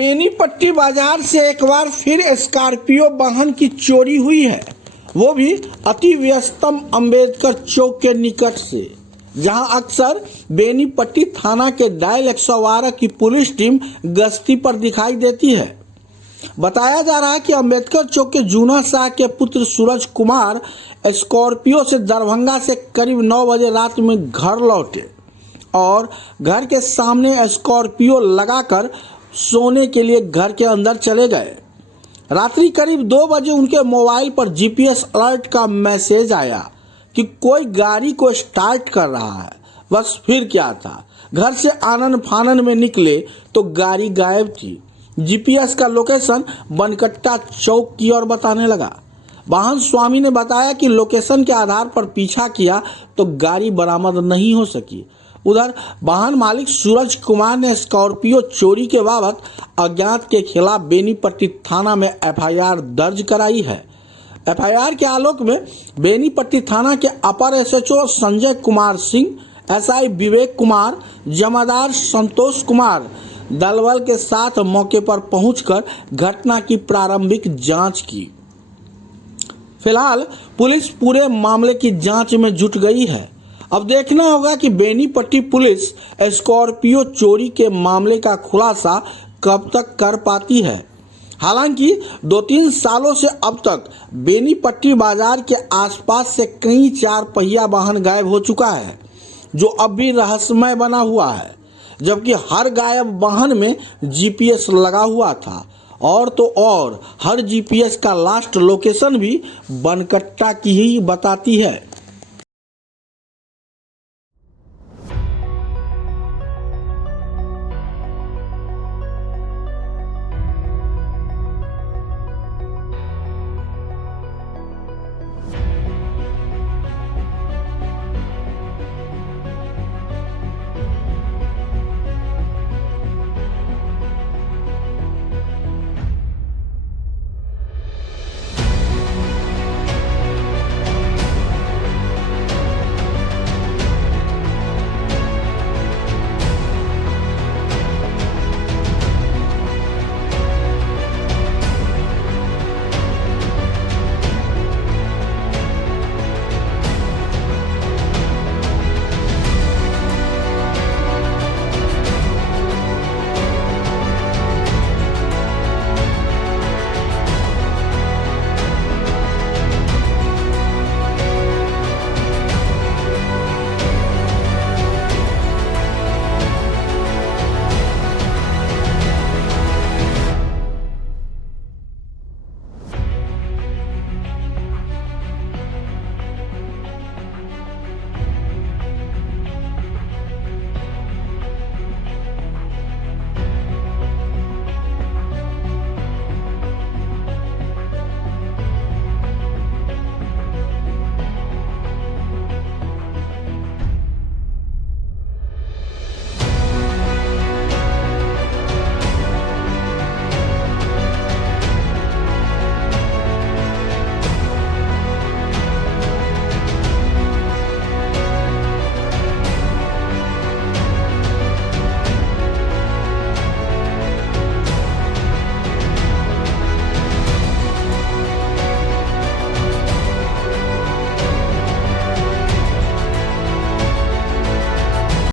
बेनीपट्टी बाजार से एक बार फिर स्कॉर्पियो वाहन की चोरी हुई है, वो भी अति व्यस्तम अंबेडकर चौक के निकट से, जहां अक्सर बेनीपट्टी थाना के डायल 112 की पुलिस टीम गश्ती पर दिखाई देती है। बताया जा रहा है कि अंबेडकर चौक के जूना शाह के पुत्र सूरज कुमार स्कॉर्पियो से दरभंगा से करीब 9 बजे रात में घर लौटे और घर के सामने स्कॉर्पियो लगाकर सोने के लिए घर के अंदर चले गए। रात्रि करीब 2 बजे उनके मोबाइल पर जीपीएस अलर्ट का मैसेज आया कि कोई गाड़ी को स्टार्ट कर रहा है। बस फिर क्या था, घर से आनन फानन में निकले तो गाड़ी गायब थी। जीपीएस का लोकेशन बनकट्टा चौक की ओर बताने लगा। वाहन स्वामी ने बताया कि लोकेशन के आधार पर पीछा किया तो गाड़ी बरामद नहीं हो सकी। उधर वाहन मालिक सूरज कुमार ने स्कॉर्पियो चोरी के बाबत अज्ञात के खिलाफ बेनीपट्टी थाना में एफआईआर दर्ज कराई है। एफआईआर के आलोक में बेनीपट्टी थाना के अपर एसएचओ संजय कुमार सिंह, एसआई विवेक कुमार, जमादार संतोष कुमार दलबल के साथ मौके पर पहुंचकर घटना की प्रारंभिक जांच की। फिलहाल पुलिस पूरे मामले की जांच में जुट गई है। अब देखना होगा कि बेनीपट्टी पुलिस स्कॉर्पियो चोरी के मामले का खुलासा कब तक कर पाती है। हालांकि 2-3 सालों से अब तक बेनीपट्टी बाजार के आसपास से कई 4 पहिया वाहन गायब हो चुका है, जो अब भी रहस्यमय बना हुआ है, जबकि हर गायब वाहन में जीपीएस लगा हुआ था और तो और हर जीपीएस का लास्ट लोकेशन भी बनकट्टा की ही बताती है।